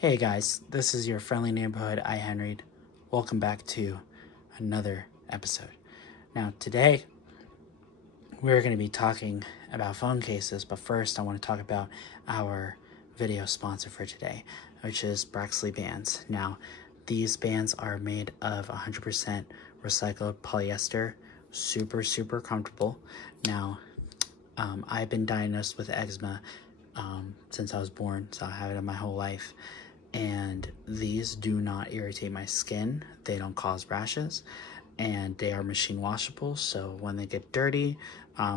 Hey guys, this is your friendly neighborhood iHenry. Welcome back to another episode. Now today we're going to be talking about phone cases, but first I want to talk about our video sponsor for today, which is Braxley bands. Now these bands are made of 100% recycled polyester, super comfortable. Now I've been diagnosed with eczema since I was born, so I have it my whole life. And these do not irritate my skin, they don't cause rashes, and they are machine washable, so when they get dirty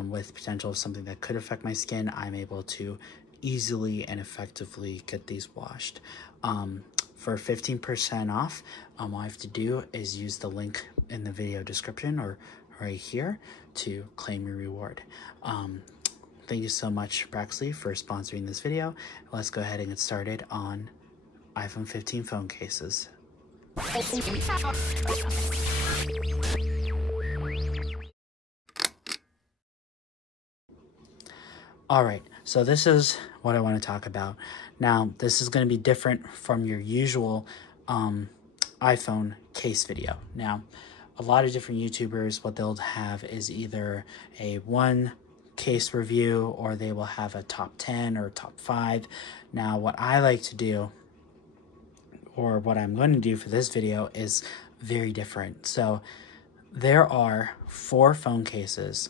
with potential of something that could affect my skin, I'm able to easily and effectively get these washed. For 15% off, all I have to do is use the link in the video description or right here to claim your reward. Thank you so much, Braxley, for sponsoring this video. Let's go ahead and get started on iPhone 15 phone cases. Alright, so this is what I want to talk about. Now, this is going to be different from your usual iPhone case video. Now, a lot of different YouTubers, what they'll have is either a one case review or they will have a top 10 or top 5. Now, what I like to do, or what I'm going to do for this video, is very different. So there are 4 phone cases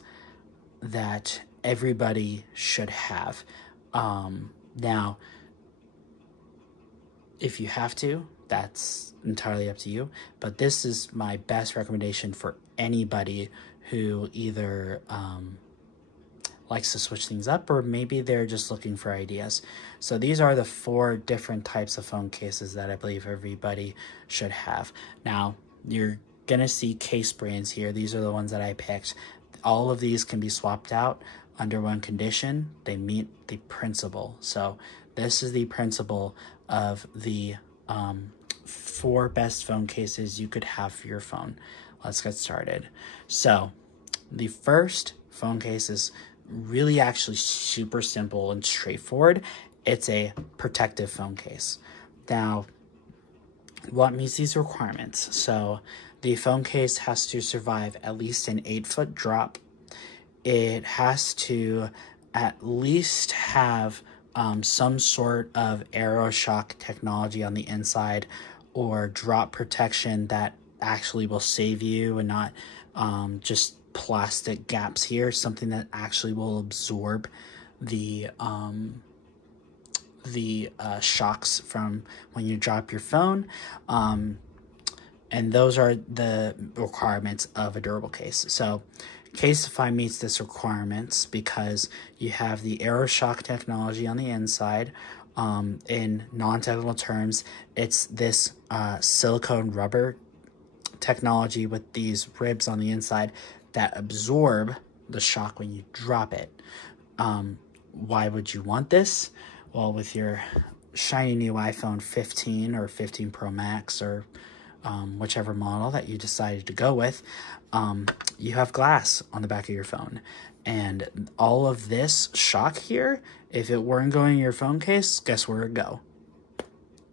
that everybody should have. Now, if you have to, that's entirely up to you, but this is my best recommendation for anybody who either likes to switch things up, or maybe they're just looking for ideas. So these are the 4 different types of phone cases that I believe everybody should have. Now, you're gonna see case brands here. These are the ones that I picked. All of these can be swapped out under one condition: they meet the principle. So this is the principle of the 4 best phone cases you could have for your phone. Let's get started. So the first phone case is really actually super simple and straightforward. It's a protective phone case. Now, what meets these requirements? So the phone case has to survive at least an 8-foot drop. It has to at least have some sort of AeroShock technology on the inside, or drop protection that actually will save you and not just plastic gaps here, something that actually will absorb the shocks from when you drop your phone. And those are the requirements of a durable case. So Casetify meets this requirements because you have the AeroShock technology on the inside. In non-technical terms, it's this silicone rubber technology with these ribs on the inside that absorb the shock when you drop it. Why would you want this? Well, with your shiny new iPhone 15 or 15 Pro Max, or whichever model that you decided to go with, you have glass on the back of your phone. And all of this shock here, if it weren't going in your phone case, guess where it'd go?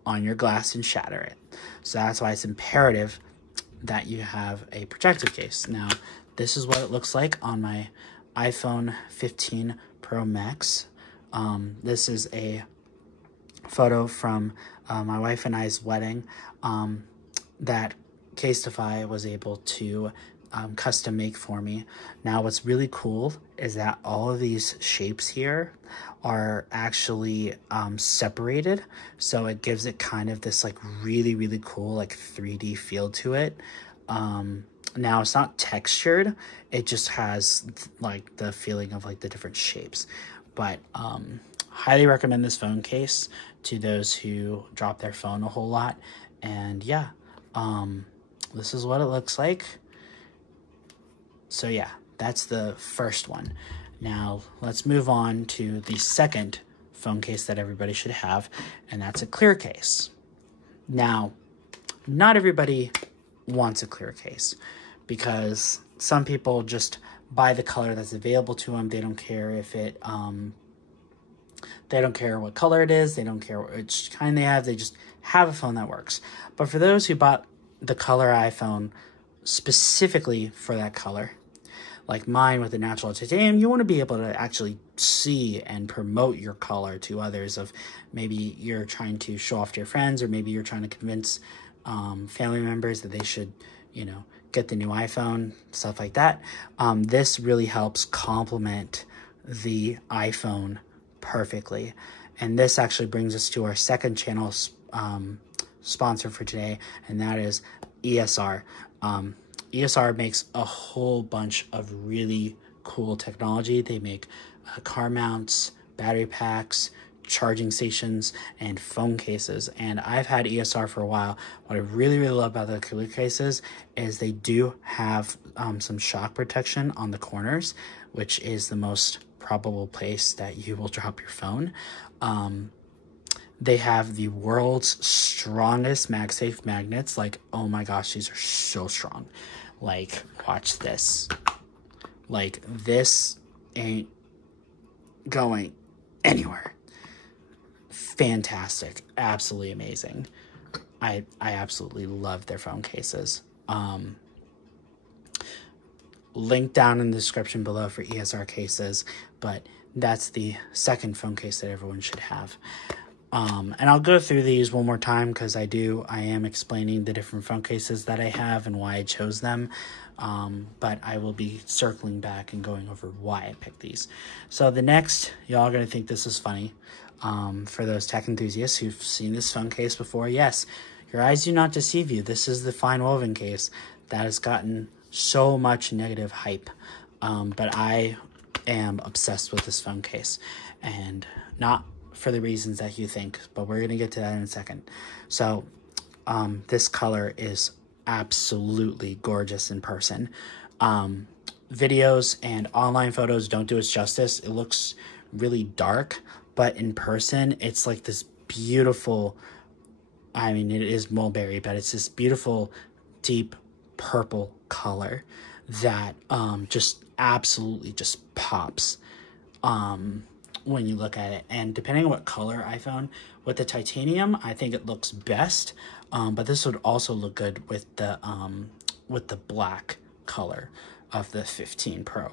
On your glass and shatter it. So that's why it's imperative that you have a protective case. Now, this is what it looks like on my iPhone 15 Pro Max. This is a photo from my wife and I's wedding that Casetify was able to custom make for me. Now, what's really cool is that all of these shapes here are actually separated, so it gives it kind of this like really cool like 3D feel to it. Now, it's not textured, it just has like the feeling of like the different shapes. But highly recommend this phone case to those who drop their phone a whole lot. And yeah, this is what it looks like. So yeah, that's the first one. Now let's move on to the second phone case that everybody should have, and that's a clear case. Now, not everybody wants a clear case, because some people just buy the color that's available to them. They don't care if it They don't care what color it is. They don't care which kind they have. They just have a phone that works. But for those who bought the color iPhone specifically for that color, like mine with the natural titanium, you want to be able to actually see and promote your color to others. Of maybe you're trying to show off to your friends, or maybe you're trying to convince family members that they should, you know, get the new iPhone, stuff like that. This really helps complement the iPhone perfectly. And this actually brings us to our second channel sponsor for today, and that is ESR. ESR makes a whole bunch of really cool technology. They make car mounts, battery packs, charging stations, and phone cases. And I've had ESR for a while. What I really, really love about the cooler cases is they do have some shock protection on the corners, which is the most probable place that you will drop your phone. They have the world's strongest MagSafe magnets. Like, oh my gosh, these are so strong. Like, watch this. Like, this ain't going anywhere. Fantastic. Absolutely amazing. I absolutely love their phone cases. Link down in the description below for ESR cases, but that's the second phone case that everyone should have. And I'll go through these one more time because I am explaining the different phone cases that I have and why I chose them. But I will be circling back and going over why I picked these. So the next, y'all are going to think this is funny. For those tech enthusiasts who've seen this phone case before, yes, your eyes do not deceive you. This is the fine woven case that has gotten so much negative hype. But I am obsessed with this phone case, and not for the reasons that you think, but we're going to get to that in a second. So this color is absolutely gorgeous in person. Videos and online photos don't do its justice. It looks really dark, but in person it's like this beautiful, I mean, it is mulberry, but it's this beautiful deep purple color that just absolutely just pops when you look at it. And depending on what color iPhone, with the titanium, I think it looks best, but this would also look good with the black color of the 15 Pro.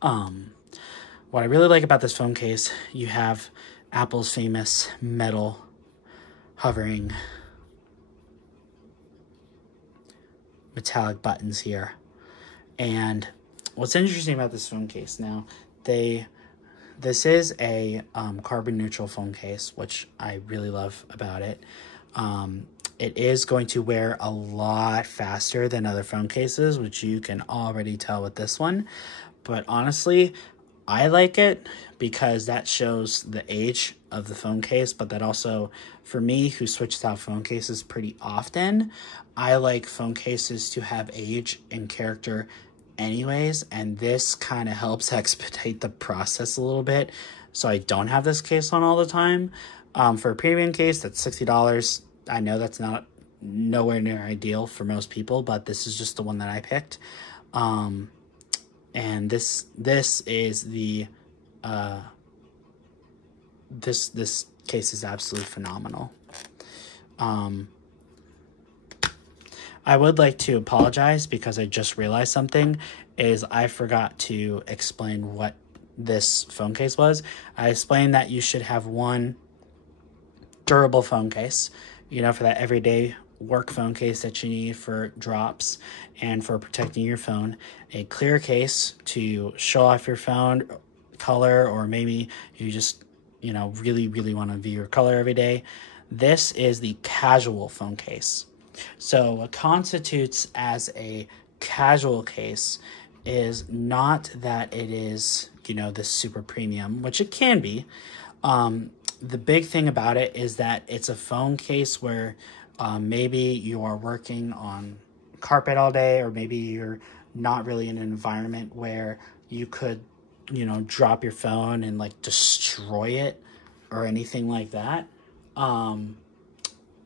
What I really like about this phone case, you have Apple's famous metal hovering metallic buttons here. And what's interesting about this phone case, now this is a carbon neutral phone case, which I really love about it. It is going to wear a lot faster than other phone cases, which you can already tell with this one. But honestly, I like it because that shows the age of the phone case, but that also, for me, who switches out phone cases pretty often, I like phone cases to have age and character anyways, and this kind of helps expedite the process a little bit, so I don't have this case on all the time. For a premium case, that's $60. I know that's nowhere near ideal for most people, but this is just the one that I picked. And this is the this case is absolutely phenomenal. I would like to apologize because I just realized something, is I forgot to explain what this phone case was. I explained that you should have one durable phone case, you know, for that everyday work phone case that you need for drops and for protecting your phone. A clear case to show off your phone color, or maybe you just, you know, really want to view your color every day. This is the casual phone case. So what constitutes as a casual case is not that it is, you know, this super premium, which it can be. The big thing about it is that it's a phone case where maybe you are working on carpet all day, or maybe you're not really in an environment where you could, you know, drop your phone and like destroy it or anything like that.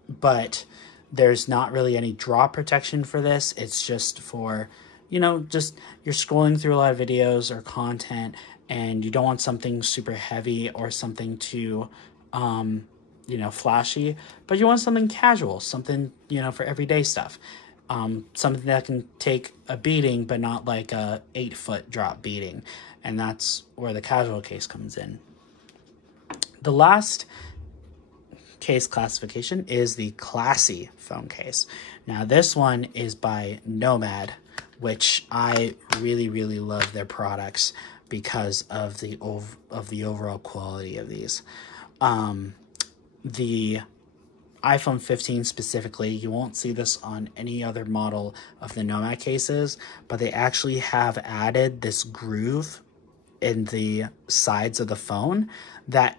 But there's not really any drop protection for this. It's just for, you know, just you're scrolling through a lot of videos or content and you don't want something super heavy or something too, you know, flashy, but you want something casual, something, you know, for everyday stuff. Something that can take a beating, but not like a 8-foot drop beating. And that's where the casual case comes in. The last case classification is the classy phone case. Now this one is by Nomad, which I really, really love their products because of the overall quality of these. The iPhone 15 specifically, you won't see this on any other model of the Nomad cases, but they actually have added this groove in the sides of the phone that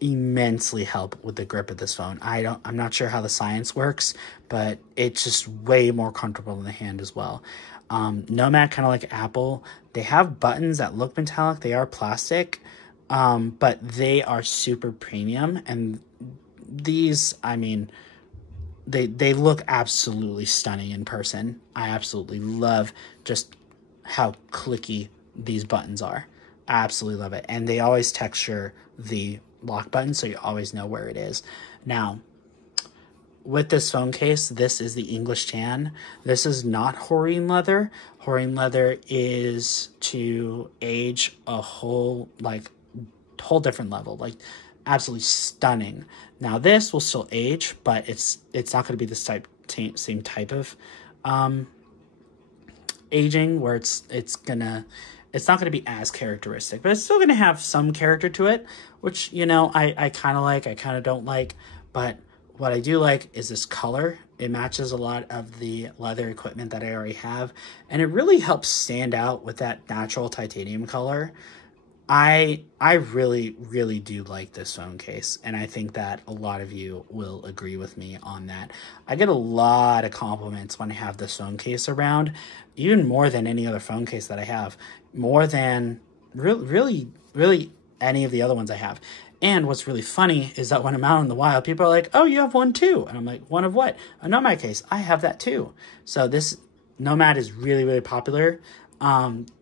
immensely help with the grip of this phone. I'm not sure how the science works, but it's just way more comfortable in the hand as well. Nomad, kind of like Apple, they have buttons that look metallic. They are plastic, but they are super premium, and these, I mean, they look absolutely stunning in person. I absolutely love just how clicky these buttons are. I absolutely love it. And they always texture the lock button, so you always know where it is. Now, with this phone case, this is the English tan. This is not Horine leather. Horine leather is to age a whole different level, like absolutely stunning. Now this will still age, but it's not going to be the same type of aging where it's not going to be as characteristic, but it's still going to have some character to it, which, you know, I kind of like, I kind of don't like. But what I do like is this color. It matches a lot of the leather equipment that I already have, and it really helps stand out with that natural titanium color. I really, really do like this phone case, and I think that a lot of you will agree with me on that. I get a lot of compliments when I have this phone case around, even more than any other phone case that I have, more than really any of the other ones I have. And what's really funny is that when I'm out in the wild, people are like, oh, you have one too. And I'm like, one of what? A Nomad case. I have that too. So this Nomad is really, really popular.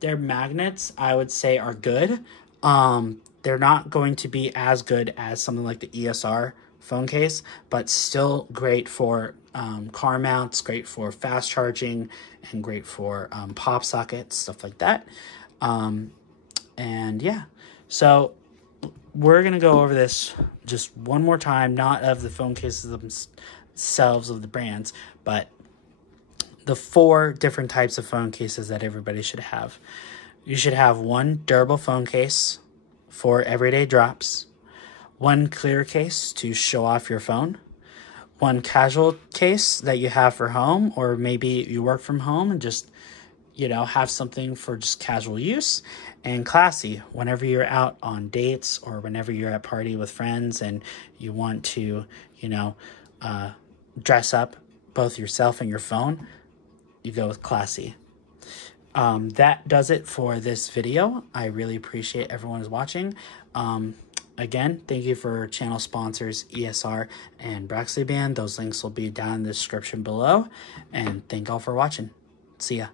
Their magnets, I would say, are good. They're not going to be as good as something like the ESR phone case, but still great for car mounts, great for fast charging, and great for pop sockets, stuff like that. And yeah, so we're going to go over this just one more time, not of the phone cases themselves of the brands, but the 4 different types of phone cases that everybody should have. You should have one durable phone case for everyday drops, one clear case to show off your phone, one casual case that you have for home, or maybe you work from home and just, you know, have something for just casual use, and classy whenever you're out on dates or whenever you're at a party with friends and you want to, you know, dress up both yourself and your phone. You go with classy. That does it for this video. I really appreciate everyone who's watching. Again, thank you for channel sponsors ESR and Braxley Band. Those links will be down in the description below. And thank all for watching. See ya.